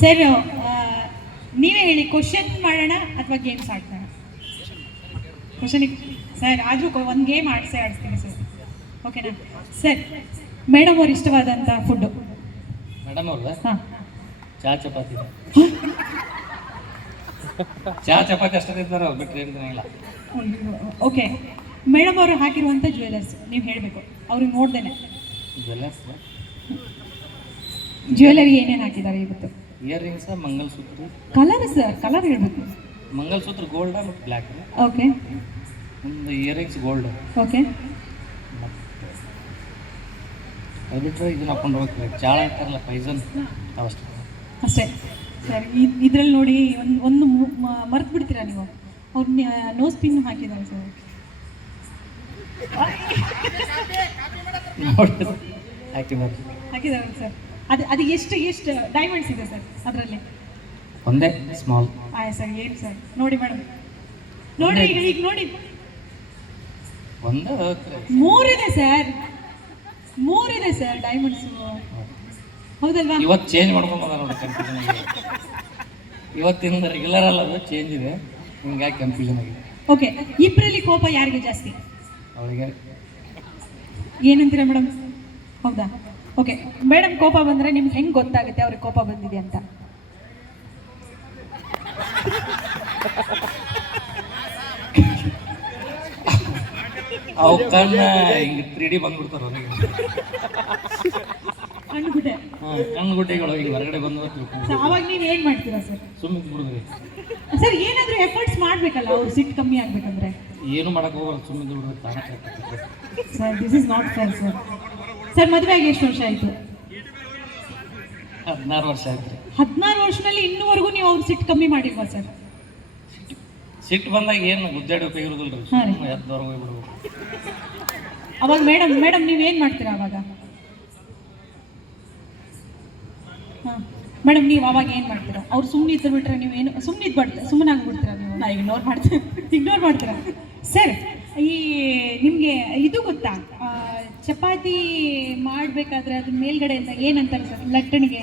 Sir ನೀವೇ ಹೇಳಿ, question ಮಾಡೋಣ ಅಥವಾ ಗೇಮ್ಸ್ ಆಡ್ತಾರ? ಕ್ವಶನಿಗೆ ಸರ್ ಆದರೂ ಒಂದು ಗೇಮ್ ಆಡಿಸ್ತೀನಿ ಸರ್, ಓಕೆನಾ? ಸರ್, ಮೇಡಮ್ ಅವ್ರು ಇಷ್ಟವಾದಂಥ ಫುಡ್ಡು? ಮೇಡಮ್ ಅವ್ರ ಹಾಂ, ಚಾ ಚಪಾತಿ. ಚಾ ಚಪಾತಿ ಅಷ್ಟೇ ತಿಂತಾರೆ ಅವ್ರು, ಬಿಟ್ಟರೆ ಇಲ್ಲ. ಓಕೆ, ಮೇಡಮ್ ಅವರು ಹಾಕಿರುವಂಥ ಜ್ಯುವೆಲರ್ಸ್ ನೀವು ಹೇಳಬೇಕು, ಅವ್ರಿಗೆ ನೋಡ್ದೇನೆ. ಜ್ಯುವೆಲರಿ ಏನೇನು ಹಾಕಿದ್ದಾರೆ ಇವತ್ತು? Year rings, mangalsutra. Colour sir, colour ಹೇಳಬೇಕು. ಮಂಗಲಸೂತ್ರ ಗೋಲ್ಡ್ ಮತ್ತು ಬ್ಲ್ಯಾಕ್. ಓಕೆ. ಒಂದು ಇಯರ್ ರಿಂಗ್ಸ್ ಗೋಲ್ಡ್. ಓಕೆ. ಅದು ಬಿಟ್ಟರೆ ಇದನ್ನ ಹಾಕೊಂಡು ಹೋಗ್ತೀವಿ, ಚಾಳ ಇರ್ತಾರಲ್ಲ ಪೈಸನ್, ಅವಷ್ಟೇ. ಅಷ್ಟೇ ಸರ್. ಇದರಲ್ಲಿ ನೋಡಿ ಒಂದು ಮರ್ತು ಬಿಡ್ತೀರಾ ನೀವು, ಅವ್ರ ನೋಸ್ ಪಿನ್ ಹಾಕಿದ್ದಾರೆ ಸರ್. ಹಾಕಿದ್ದಾರೆ ಸರ್. ಅದು ಎಷ್ಟು ಡೈಮಂಡ್ಸ್ ಇದೆ ಸರ್ ಅದರಲ್ಲಿ? ಒಂದೇ ಸ್ಮಾಲ್. ಸರ್ ಏನು ಸರ್, ನೋಡಿ ಮೇಡಮ್, ನೋಡಿ ಈಗ ನೋಡಿ, ಮೂರಿದೆ ಸರ್, ಮೂರಿದೆ ಸರ್ ಡೈಮಂಡ್ಸ್, ಹೌದಲ್ವಾ? ಇವತ್ತು ಚೇಂಜ್ ಮಾಡ್ಕೊಂಬಂದ ನೋಡಿ, ಕನ್ಫ್ಯೂಷನ್ ಆಗಿದೆ. ಇವತ್ತಿಂದ ರೆಗ್ಯುಲರ್ ಅಲ್ಲ, ಅದು ಚೇಂಜ್ ಇದೆ, ಹಿಂಗಾಗಿ ಕನ್ಫ್ಯೂಷನ್ ಆಗಿದೆ. ಓಕೆ, ಇಬ್ಬರಲ್ಲಿ ಕೋಪ ಯಾರಿಗೆ ಜಾಸ್ತಿ? ಅವಳಿಗೆ. ಏನಂತೀರಾ ಮೇಡಮ್? ಹೌದಾ? ಓಕೆ, ಮೇಡಮ್ ಕೋಪ ಬಂದರೆ ನಿಮ್ಗೆ ಹೆಂಗೆ ಗೊತ್ತಾಗುತ್ತೆ ಅವ್ರಿಗೆ ಕೋಪ ಬಂದಿದೆ ಅಂತ? ಅವು ಕಣ್ಣು ಹಿಂಗೆ 3D ಬಂದ್ಬಿಡ್ತಾರೆ ಹೊರಗೆ. ಕಣ್ಣುಗುಡ್ಡೆ. ಕಣ್ಣುಗುಡ್ಡೆಗಳು ಈಗ ಹೊರಗಡೆ ಬಂದು ಅವಾಗ ನೀವು ಏನು ಮಾಡ್ತೀರಾ ಸರ್? ಸುಮ್ಮನೆ ಬಿಡಿದ್ರಿ ಸರ್, ಏನಾದರೂ ಎಫರ್ಟ್ಸ್ ಮಾಡಬೇಕಲ್ಲ ಅವ್ರು ಸಿಟ್ಟು ಕಮ್ಮಿ ಆಗಬೇಕಂದ್ರೆ? ಏನು ಮಾಡಕ್ಕೆ ಹೋಗೋದು, ಸುಮ್ಮನೆ ಬಿಡ್ಬೇಕು ತಾನೇ. Sir, this is not fair sir. Sir, ಮದುವೆ ಆಗಿ ಎಷ್ಟು ವರ್ಷ ಆಯಿತು? 16 ವರ್ಷ ಆಯ್ತು. 16 ವರ್ಷದಲ್ಲಿ ಇನ್ನೂವರೆಗೂ ನೀವು ಅವ್ರು ಸಿಟ್ಟು ಕಮ್ಮಿ ಮಾಡಿಲ್ವಾ ಸರ್? ಸಿಟ್ಟು ಬಂದಾಗ ಏನು ಗುದ್ದಾಡಿ ಉಪಯೋಗ ಇರೋದಿಲ್ಲ ರೀ, ಎದ್ದವ್ರಿಗೆ ಹೋಗ್ಬಿಡ್ಬೇಕು. ಅವಾಗ ಮೇಡಮ್ ನೀವೇನು ಮಾಡ್ತೀರಾ ಅವಾಗ? ಹಾಂ ಮೇಡಮ್, ನೀವು ಅವಾಗ ಏನು ಮಾಡ್ತೀರಾ? ಅವ್ರು ಸುಮ್ಮನೆ ಇದ್ದು ಬಿಟ್ರೆ ನೀವೇನು ಸುಮ್ಮನೆ ಇದ್ಬಿಡ್ತೀರಾ? ಸುಮ್ಮನೆ ಆಗ್ಬಿಡ್ತೀರಾ ನೀವು? ನಾ ಇಗ್ನೋರ್ ಮಾಡ್ತೀರಾ ಸರ್? ಈ ನಿಮಗೆ ಇದು ಗೊತ್ತಾ, ಚಪಾತಿ ಮಾಡಬೇಕಾದ್ರೆ ಅದ್ರ ಮೇಲ್ಗಡೆ ಅಂತ ಏನಂತಾರೆ ಸರ್? ಲಟ್ಟಣಿಗೆ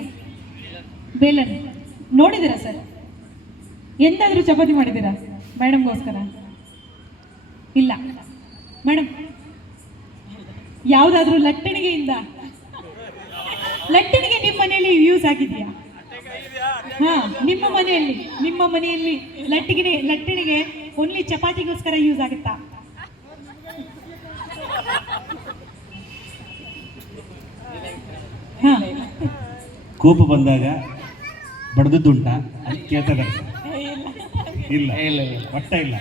ಬೇಲನ್ ನೋಡಿದ್ದೀರಾ ಸರ್? ಎಂದಾದರೂ ಚಪಾತಿ ಮಾಡಿದ್ದೀರಾ ಮೇಡಮ್ಗೋಸ್ಕರ? ಇಲ್ಲ ಮೇಡಮ್, ಯಾವುದಾದ್ರೂ ಲಟ್ಟಣಿಗೆಯಿಂದ ಲಟ್ಟಣಿಗೆ ನಿಮ್ಮ ಮನೆಯಲ್ಲಿ ಯೂಸ್ ಆಗಿದೆಯಾ? ಹಾಂ, ನಿಮ್ಮ ಮನೆಯಲ್ಲಿ ಲಟ್ಟಣಿಗೆ ಓನ್ಲಿ ಚಪಾತಿಗೋಸ್ಕರ ಯೂಸ್ ಆಗುತ್ತಾ? ಹಾಂ, ಕೋಪ ಬಂದಾಗ ಬಡ್ದದ್ದುಂಟ ಅಂತ ಕೇಳ್ತಾರೆ. ಇಲ್ಲ ಇಲ್ಲ ಇಲ್ಲ, ಒಟ್ಟ ಇಲ್ಲ.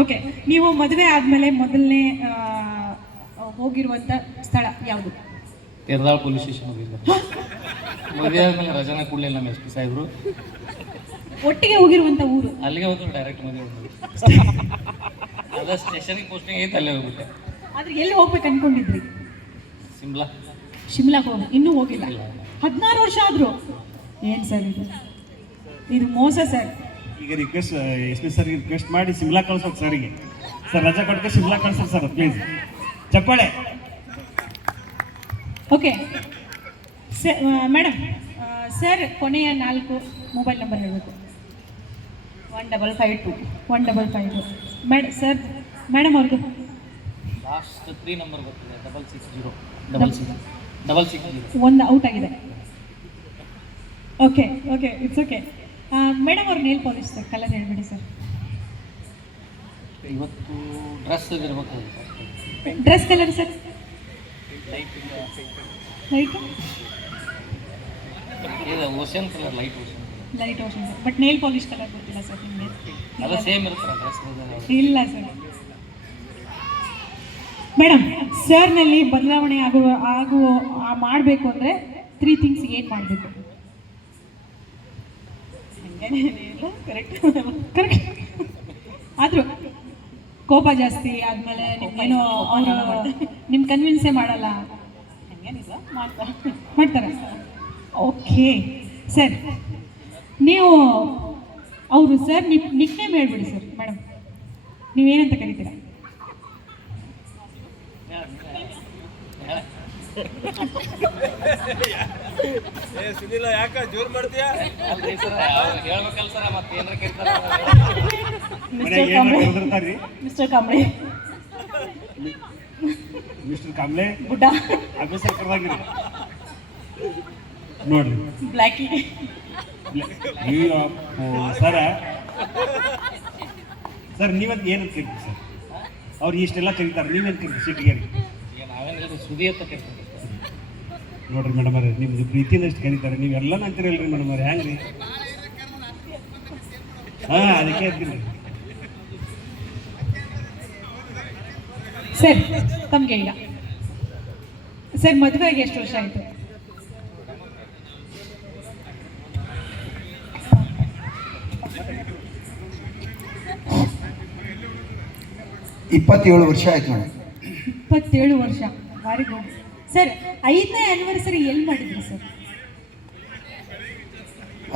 ಓಕೆ, ನೀವು ಮದುವೆ ಆದಮೇಲೆ ಮೊದಲನೇ ಹೋಗಿರುವಂಥ ಸ್ಥಳ ಯಾವುದು? ಯರದಾಳ್ ಪೊಲೀಸ್ ಸ್ಟೇಷನ್ ಹೋಗಿದ್ದೆ. ಮದುವೆ ಆದಮೇಲೆ ರಜಾನ ಕೊಡಲಿಲ್ಲ ನಮ್ಮ SP ಸಾಹೇಬರು. ಒಟ್ಟಿಗೆ ಹೋಗಿರುವಂಥ ಊರು? ಅಲ್ಲಿಗೆ ಹೋದ್ರು, ಡೈರೆಕ್ಟ್ ಮದುವೆ ಹೋಗಿ. ಅದ ಸ್ಟೇಷನ್ಗೆ ಪೋಸ್ಟಿಂಗ್ ಐತೆ, ಅಲ್ಲೇ ಹೋಗ್ಬಿಟ್ಟೆ. ಆದ್ರೆ ಎಲ್ಲಿ ಹೋಗ್ಬೇಕು ಅನ್ಕೊಂಡಿದ್ರಿ? ಶಿಮ್ಲಾಗೆ ಹೋಗಿ ಇನ್ನೂ ಹೋಗಿಲ್ಲ. 16 ವರ್ಷ ಆದರೂ ಏನು ಸರ್ ಇದು ಮೋಸ ಸರ್. ಈಗ ರಿಕ್ವೆಸ್ಟ್ SP ಸರ್ ರಿಕ್ವೆಸ್ಟ್ ಮಾಡಿ ಶಿಮ್ಲಾ ಕಳ್ಸೋದು ಸರ್ಗೆ. ಸರ್ ರಜಾ ಕೊಟ್ಟು ಶಿಮ್ಲಾ ಕಳ್ಸೋದು ಸರ್, ಪ್ಲೀಸ್. ಚಪ್ಪಾಳೆ. ಓಕೆ ಮೇಡಮ್, ಸರ್ ಕೊನೆಯ 4 ಮೊಬೈಲ್ ನಂಬರ್ ಹೇಳಬೇಕು. 1552 ಸರ್. ಮೇಡಮ್ ಅವ್ರದ್ದು ಲಾಸ್ಟ್ 3 ನಂಬರ್ ಬರ್ತದೆ, 660. ಒಂದು ಔಟ್ ಆಗಿದೆ. Okay, it's okay. ಮೇಡಮ್ ಅವ್ರ ನೇಲ್ ಪಾಲಿಶ್ ಸರ್, ಕಲರ್ ಹೇಳ್ಬಿಡಿ ಸರ್. ಇವತ್ತು ಡ್ರೆಸ್ ಇರಬೇಕು. Dress colour sir? Light ocean colour, light ocean sir. But nail polish colour ಗೊತ್ತಿಲ್ಲ ಸರ್ ನಿಮಗೆ? ಅದು ಸೇಮ್ ಇರುತ್ತಲ್ಲ ಡ್ರೆಸ್? ಇಲ್ಲ ಸರ್. ಮೇಡಮ್, ಸರ್ನಲ್ಲಿ ಬದಲಾವಣೆ ಮಾಡಬೇಕು ಅಂದರೆ 3 ಥಿಂಗ್ಸ್ ಏನು ಮಾಡಬೇಕು? ಕರೆಕ್ಟ್. ಆದರೂ ಕೋಪ ಜಾಸ್ತಿ ಆದಮೇಲೆ ನಿಮ್ಗೇನೋ ಅವರು ನಿಮ್ಮ ಕನ್ವಿನ್ಸೇ ಮಾಡಲ್ಲ, ಮಾಡ್ತಾರೆ. ಓಕೆ ಸರ್, ನೀವು ಅವರು ಸರ್ ನಿಕ್ ನೇಮ್ ಹೇಳ್ಬಿಡಿ ಸರ್ ಮೇಡಮ್, ನೀವೇನಂತ ಕರಿತೀರಾ? ಸುನಿಲ ಯಾಕ ಜೋರ್ ಮಾಡ್ತೀಯಾ? ಅಲ್ರಿ ಸರ್ ಹೇಳ್ಬೇಕಲ್ಲ ಸರ್, ಮತ್ತೆ ಏನಾರ ಕೇಳ್ತಾರ. ಮನ್ಯಾಗ ಏನಾರ ಕರೆದಿರ್ತಾರ್ರಿ, ಮಿಸ್ಟರ್ ಕಾಂಬ್ಳೆ, ಮಿಸ್ಟರ್ ಕಾಂಬ್ಳೆ ಗುಡ್ಡ, ಆಫೀಸರ್ ಕರೆದಾಗಿರಿ ನೋಡ್ರಿ. ಬ್ಲ್ಯಾಕಿ. ಸರ ಸರ್ ನೀವಂತ ಏನಂತ ಕರಿತೀರಿ ಸರ್? ಅವ್ರು ಇಷ್ಟೆಲ್ಲ ಕರೀತಾರೆ, ನೀವೇನು ಕರಿತೀರಿ ಸಿಟಿಗೆ? ನಾವೇನಿಲ್ಲ ಸುದಿ ಅಂತ ಕೇಳ್ತೀವಿ. ನೋಡ್ರಿ ಮೇಡಮ್ ಅವ್ರೆ, ನಿಮ್ದು ಪ್ರೀತಿಯಿಂದ ಎಷ್ಟು ಕರೀತಾರೆ, ನೀವೆಲ್ಲ ಅಂತೀರಲ್ರಿ ಮೇಡಮ್ ಅವ್ರೆ, ಹೆಂಗ್ರಿ? ಹಾಂ, ಅದಕ್ಕೆ ಅಂತೀರಿ. ಸರ್ ತಮಗೆ ಈಗ ಸರ್ ಮದುವೆಗೆ ಎಷ್ಟು ವರ್ಷ ಆಯಿತು? ಇಪ್ಪತ್ತೇಳು ವರ್ಷ ಆಯ್ತು ಮೇಡಮ್. 27 ವರ್ಷ, ವೆರಿ ಗುಡ್. ಸರ್ 5ನೇ ಆ್ಯನಿವರ್ಸರಿ ಎಲ್ಲಿ ಮಾಡಿದ್ರಿ ಸರ್?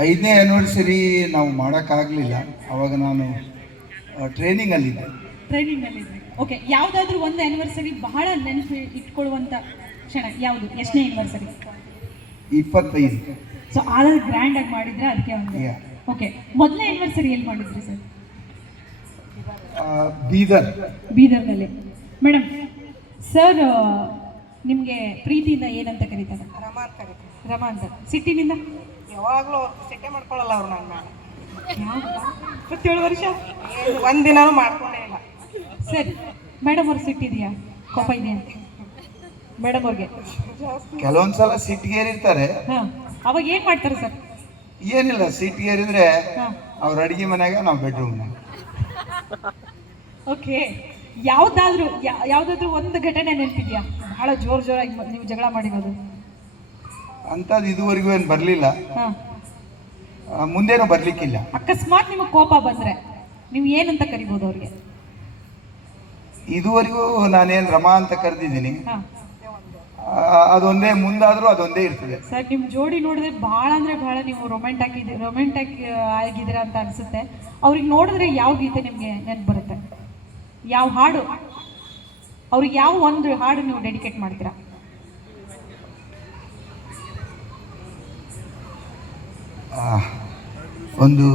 5ನೇ ಆ್ಯನಿವರ್ಸರಿ ನಾವು ಮಾಡೋಕ್ಕಾಗಲಿಲ್ಲ, ಅವಾಗ ನಾನು ಟ್ರೈನಿಂಗಲ್ಲಿದ್ದೆ. ಟ್ರೈನಿಂಗ್ನಲ್ಲಿದ್ರಿ. ಓಕೆ, ಯಾವುದಾದ್ರೂ ಒಂದು ಆ್ಯನಿವರ್ಸರಿ ಬಹಳ ನೆನಪು ಇಟ್ಕೊಳ್ಳುವಂಥ ಕ್ಷಣ ಯಾವುದು? ಎಷ್ಟನೇ ಆ್ಯನಿವರ್ಸರಿ? 25. ಸೊ ಆದ್ರೆ ಗ್ರ್ಯಾಂಡಾಗಿ ಮಾಡಿದ್ರೆ ಅದಕ್ಕೆ ಒಂದು. Yeah. ಓಕೆ, ಮೊದಲನೇ ಆ್ಯನಿವರ್ಸರಿ ಎಲ್ಲಿ ಮಾಡಿದ್ರಿ ಸರ್? ಬೀದರ್. ಬೀದರ್ನಲ್ಲಿ. ಮೇಡಮ್ ಸರ್ ನಿಮಗೆ ಪ್ರೀತಿಯಿಂದ ಏನಂತ ಕರೀತಾರೆ? ರಮ ಅಂತ ಕರೀತಾರೆ. ರಮ ಅಂತ. ಸಿಟ್ಟಿನಿಂದ? ಯಾವಾಗಲೂ ಸಿಟ್ಟೆ ಮಾಡ್ಕೊಳ್ಳಲ್ಲ ಅವ್ರು ನನ್ನ ಮೇಲೆ. 27 ವರ್ಷ ಒಂದಿನಾನು ಮಾಡ್ಕೊಂಡೇ ಇಲ್ಲ. ಸರಿ, ಮೇಡಮ್ ಅವ್ರಿಗೆ ಸಿಟ್ಟಿದೆಯಾ, ಕೋಪ ಇದೆಯಾ ಮೇಡಮ್ ಅವ್ರಿಗೆ? ಕೆಲವೊಂದ್ಸಲ ಸಿಟ್ಟಿಗೇರಿರ್ತಾರೆ. ಹಾಂ, ಅವಾಗ ಏನು ಮಾಡ್ತಾರೆ ಸರ್? ಏನಿಲ್ಲ, ಸಿಟ್ಟಿಗೇರಿದ್ರೆ ಹಾಂ, ಅವ್ರ ಅಡುಗೆ ಮನೆಯಾಗ ನಾವು ಬೆಡ್ರೂಮ್ನಾಗ. ಓಕೆ. ಯಾವುದಾದ್ರೂ ಒಂದು ಘಟನೆ ನೆನಪಿದೆಯಾ ಬಹಳ ಜೋರಾಗಿ ನೀವು ಜಗಳ ಮಾಡಿರೋದು? ಅಂಥದ್ದು ಇದುವರೆಗೂ ಏನು ಬರಲಿಲ್ಲ, ಹಾಂ. ಮುಂದೇನೂ ಬರಲಿಕ್ಕಿಲ್ಲ. ಅಕಸ್ಮಾತ್ ನಿಮಗೆ ಕೋಪ ಬಂದರೆ ನೀವು ಏನಂತ ಕರಿಬೋದು ಅವ್ರಿಗೆ? ಇದುವರೆಗೂ ನಾನೇನು ರಮಾ ಅಂತ ಕರೆದಿದ್ದೀನಿ, ಹಾಂ. ಅದೊಂದೇ, ಮುಂದಾದರೂ ಅದೊಂದೇ ಇರ್ತದೆ. ಸರ್ ನಿಮ್ಮ ಜೋಡಿ ನೋಡಿದ್ರೆ ಭಾಳ ಅಂದರೆ ಭಾಳ ನೀವು ರೊಮ್ಯಾಂಟಿಕ್ ಆಗಿದ್ದೀರಾ ಅಂತ ಅನಿಸುತ್ತೆ. ಅವ್ರಿಗೆ ನೋಡಿದ್ರೆ ಯಾವ ಗೀತೆ ನಿಮಗೆ ನೆನಪು ಬರುತ್ತೆ? ಯಾವ ಹಾಡು ಅವ್ರಿಗೆ, ಯಾವ ಒಂದು ಹಾಡು ನೀವು ಡೆಡಿಕೇಟ್ ಮಾಡ್ತೀರಾ? ಒಂದು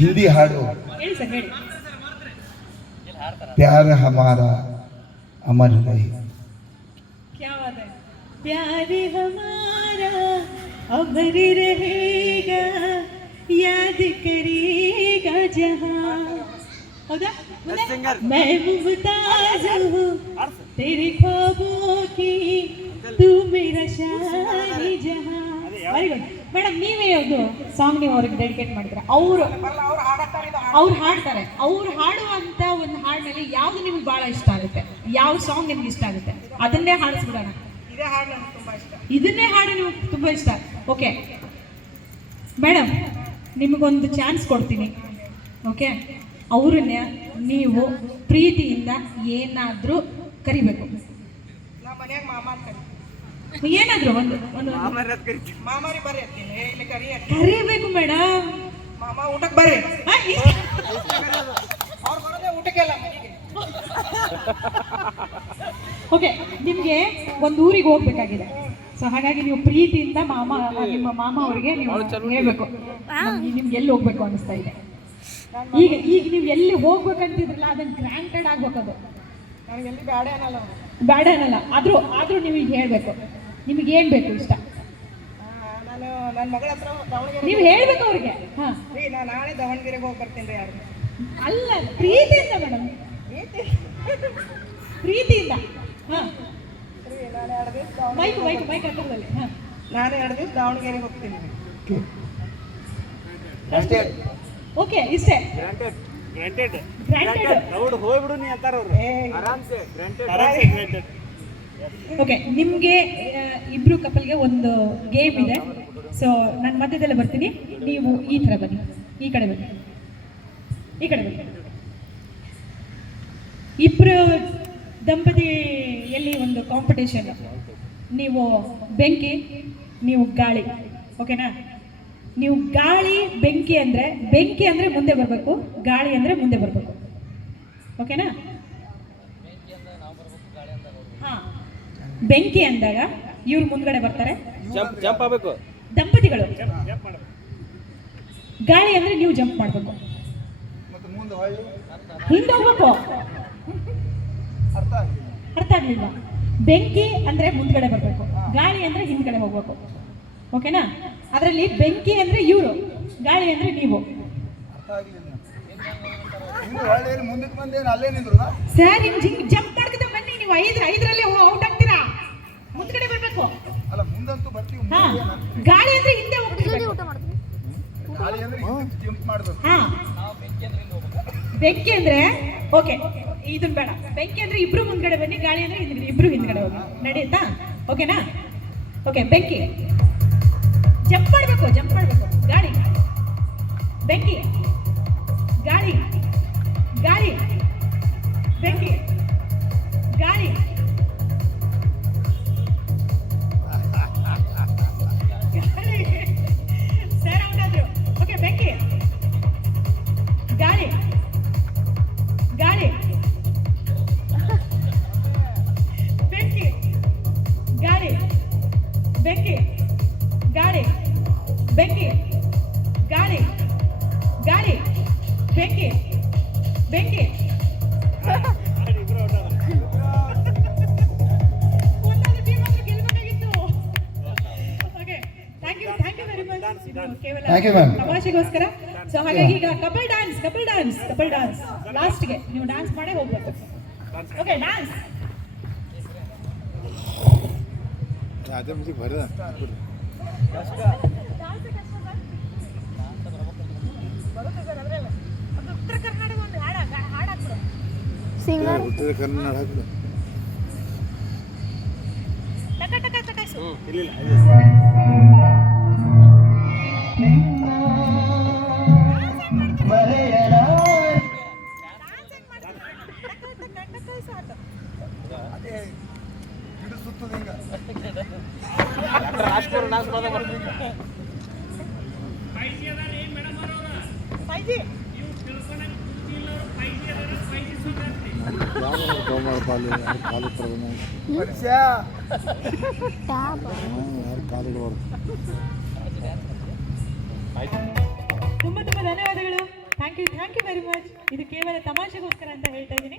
ಹಿಂದಿ ಹಾಡು, ಹೇಳಿ ಸರ್, ಹೇಳಿ. ಪ್ಯಾರ ಹಮಾರಾ ಅಮರ್ ರಹಿ. क्या बात है? प्यार हमारा अमर रहेगा, याद करेगा जहां. हौदा? मैं मुमताज हूँ तेरे ख्वाबों की, तू मेरा शाही जहां. Very good madam. ನೀವೇ ಒಂದು ಸಾಂಗ್ ನೀವು ಅವ್ರಿಗೆ ಡೆಡಿಕೇಟ್ ಮಾಡಿದ್ರೆ ಅವ್ರು ಹಾಡ್ತಾರೆ. ಅವ್ರು ಹಾಡುವಂಥ ಒಂದು ಹಾಡಿನಲ್ಲಿ ಯಾವುದು ನಿಮ್ಗೆ ಭಾಳ ಇಷ್ಟ ಆಗುತ್ತೆ? ಯಾವ ಸಾಂಗ್ ನಿಮ್ಗೆ ಇಷ್ಟ ಆಗುತ್ತೆ? ಅದನ್ನೇ ಹಾಡಿಸ್ಬಿಡೋಣ. ಇದೇ ಹಾಡು ನನಗೆ ತುಂಬ ಇಷ್ಟ. ಇದನ್ನೇ ಹಾಡು ನಿಮ್ಗೆ ತುಂಬ ಇಷ್ಟ. ಓಕೆ ಮೇಡಮ್, ನಿಮಗೊಂದು ಚಾನ್ಸ್ ಕೊಡ್ತೀನಿ. ಓಕೆ, ಅವ್ರನ್ನ ನೀವು ಪ್ರೀತಿಯಿಂದ ಏನಾದರೂ ಕರಿಬೇಕು. ನಮ್ಮ ಮನ್ಯಾಗ ಮಾಮ ಅಂತ ಕರೀತಾರೆ. ಏನಾದರೂ ಒಂದು ಮಾಮಾರಿ ಬರ್ರಿ ಅಂತೀನಿ, ಇಲ್ಲಿ ಕರಿ ಅಂತ. ಕರಿಬೇಕು ಮೇಡಮ್. ಮಾಮ ಊಟಕ್ಕೆ ಬರ್ರಿ. ಅವ್ರು ಬರೋದೇ ಊಟಕ್ಕೆ ಅಲ್ಲ, ಮನೆಗೆ. ಓಕೆ, ನಿಮಗೆ ಒಂದು ಊರಿಗೆ ಹೋಗ್ಬೇಕಾಗಿದೆ. ಸೊ ಹಾಗಾಗಿ ನೀವು ಪ್ರೀತಿಯಿಂದ ನಿಮ್ಮ ಮಾಮ ಅವರಿಗೆ ನೀವು ಹೇಳ್ಬೇಕು, ನಿಮ್ಗೆ ಎಲ್ಲಿ ಹೋಗ್ಬೇಕು ಅನಿಸ್ತಾ ಇದೆ. ಈಗ ನೀವು ಎಲ್ಲಿ ಹೋಗ್ಬೇಕಂತಿದ್ರಲ್ಲ, ಅದನ್ನು ಗ್ರಾಂಟೆಡ್ ಆಗ್ಬೇಕು. ಅದು ನನಗೆ ಎಲ್ಲಿ ಬ್ಯಾಡ ಅನ್ನಲ್ಲ ಅವ್ರು. ಬೇಡ ಅನ್ನಲ್ಲ, ಆದರೂ ನೀವು ಈಗ ಹೇಳಬೇಕು ನಿಮಗೆ ಏನು ಬೇಕು ಇಷ್ಟ. ನಾನು ನನ್ನ ಮಗಳ ಹತ್ರ ದಾವಣಗೆರೆ ನೀವು ಹೇಳ್ಬೇಕು ಅವ್ರಿಗೆ. ಹಾಂ, ರೀ, ನಾನು ನಾಳೆ ದಾವಣಗೆರೆಗೆ ಹೋಗಿ ಬರ್ತೀನಿ ರೀ. ಯಾರು ಅಲ್ಲ, ಪ್ರೀತಿಯಿಂದ ಮೇಡಮ್, ಪ್ರೀತಿಯಿಂದ. ಹಾಂ, ರೀ, ನಾನು 2 ದಿವಸ ಮೈಕ್ ಹತ್ರದಲ್ಲಿ. ಹಾಂ, ನಾನು 2 ದಿವಸ ದಾವಣಗೆರೆಗೆ ಹೋಗ್ತೀನಿ ರೀ. ಅಷ್ಟೇ. ಓಕೆ, ಇಷ್ಟೇ. ಗ್ರಾಂಟೆಡ್. ಗ್ರಾಂಟೆಡ್. ರೌಡ್ ಹೋಗ್ಬಿಡು ನೀ ಅಂತಾರ ಅವ್ರು. ಆರಾಮ್ಸೆ ಗ್ರಾಂಟೆಡ್. ಓಕೆ, ನಿಮಗೆ ಇಬ್ರು ಕಪಲ್ಗೆ ಒಂದು ಗೇಮ್ ಇದೆ. ಸೊ ನಾನು ಮಧ್ಯದಲ್ಲೇ ಬರ್ತೀನಿ, ನೀವು ಈ ಥರ ಬನ್ನಿ, ಈ ಕಡೆ ಬನ್ನಿ. ಇಬ್ಬರು ದಂಪತಿಯಲ್ಲಿ ಒಂದು ಕಾಂಪಿಟೇಷನ್. ನೀವು ಬೆಂಕಿ, ನೀವು ಗಾಳಿ, ಓಕೆನಾ? ನೀವು ಗಾಳಿ ಬೆಂಕಿ ಅಂದರೆ ಮುಂದೆ ಬರಬೇಕು, ಗಾಳಿ ಅಂದರೆ ಮುಂದೆ ಬರಬೇಕು, ಓಕೆನಾ? ಹಾಂ, ಬೆಂಕಿ ಅಂದಾಗ ಇವ್ರು ಮುಂದ್ಗಡೆ ಬರ್ತಾರೆ, ಜಂಪ್ ಆಗಬೇಕು. ದಂಪತಿಗಳು. ಗಾಳಿ ಅಂದರೆ ನೀವು ಜಂಪ್ ಮಾಡಬೇಕು, ಮತ್ತು ಮುಂದೆ ಹೊಳ್ಳಿ ಹಿಂದೆ ಹೋಗ್ಬೇಕು. ಅರ್ಥ ಆಗಿಲ್ಲ. ಅರ್ಥ ಆಗಲಿಲ್ಲ. ಬೆಂಕಿ ಅಂದರೆ ಮುಂದ್ಗಡೆ ಬರಬೇಕು, ಗಾಳಿ ಅಂದರೆ ಹಿಂದ್ಗಡೆ ಹೋಗ್ಬೇಕು, ಓಕೆನಾ? ಅದರಲ್ಲಿ ಬೆಂಕಿ ಅಂದರೆ ಇವರು, ಗಾಳಿ ಅಂದರೆ ನೀವು. ಅರ್ಥ ಆಗಲಿಲ್ಲ. ಇನ್ನು ಹೊಳ್ಳಿ ಮುಂದಕ್ಕೆ ಬಂದೇನು ಅಲ್ಲೇ ನಿಂದ್ರು ಸರ್, ಹಿಂಗೆ ಜಂಪ್ ಮಾಡ್ಕೊತ ಬನ್ನಿ. ನೀವು ಐದರಲ್ಲಿ ಔಟ್ ಆಗ್ತೀರಾ, ಮುಂದ್ಗಡೆ ಬರಬೇಕು. ಅಲ್ಲ, ಮುಂದಂತೂ ಬರ್ತೀವಿ. ಹಾ, ಗಾಳಿ ಅಂದರೆ ಹಿಂದೆ ಹೋಗ್ತೀವಿ. ಗಾಳಿ ಅಂದ್ರೆ ಜಂಪ್ ಮಾಡಬೇಕು. ಹಾ, ಬೆಂಕಿ ಅಂದರೆ ಓಕೆ, ಇದನ್ನ ಬೇಡ. ಬೆಂಕಿ ಅಂದರೆ ಇಬ್ರು ಮುಂದ್ಗಡೆ ಬನ್ನಿ, ಗಾಳಿ ಅಂದರೆ ಇಬ್ರು ಹಿಂದ್ಗಡೆ ಹೋಗಿ, ನಡೆಯುತ್ತಾ? ಓಕೆನಾ? ಓಕೆ, ಬೆಂಕಿ ಜಂಪ್ ಮಾಡಬೇಕು, ಗಾಳಿ ಬೆಂಕಿ, ಗಾಳಿ ಬೆಂಕಿ, ಗಾಳಿ ಸರ್ ಅವನಾದ್ರು. ಓಕೆ, ಬೆಂಕಿ, ಗಾಳಿ ಬೆಂಕಿ, ಗಾಳಿ ಬೆಂಕಿ, ಗಾಳಿ ಬೆಂಕಿ, ಗಾಳಿ ಬೆಂಕಿ, ಒಂದಾದ್ರೂ ಟೀಮ್ ಆದ್ರೂ ಗೆಲ್ಬೇಕಾಗಿತ್ತು. Okay, thank you very much. ಕೇವಲ Thank you, ma'am. ತಮಾಷೆಗೋಸ್ಕರ. ಸೊ ಹಾಗಾಗಿ ಈಗ ಕಪಲ್ ಡಾನ್ಸ್ ಲಾಸ್ಟ್ಗೆ ನೀವು ಡಾನ್ಸ್ ಮಾಡೇ ಹೋಗ್ಬೇಕು. Okay, dance. ಅದೇ ಮುಗಿ ಬರದ ಉತ್ತರ ಕರ್ನಾಟಕ ಒಂದು ಹಾಡಾಕ್ಬಿಡು. ಉತ್ತರ ಕನ್ನಡ ಹಾಕಿಲ್ಲ. ಟಕ ರಾಜ್ಕುಮಾರ್ ಡಾನ್ಸ್ ಮಾಡೋದು. ತುಂಬಾ ಧನ್ಯವಾದಗಳು. Thank you very much. ಇದು ಕೇವಲ ತಮಾಷೆಗೋಸ್ಕರ ಅಂತ ಹೇಳ್ತಾ ಇದ್ದೀನಿ.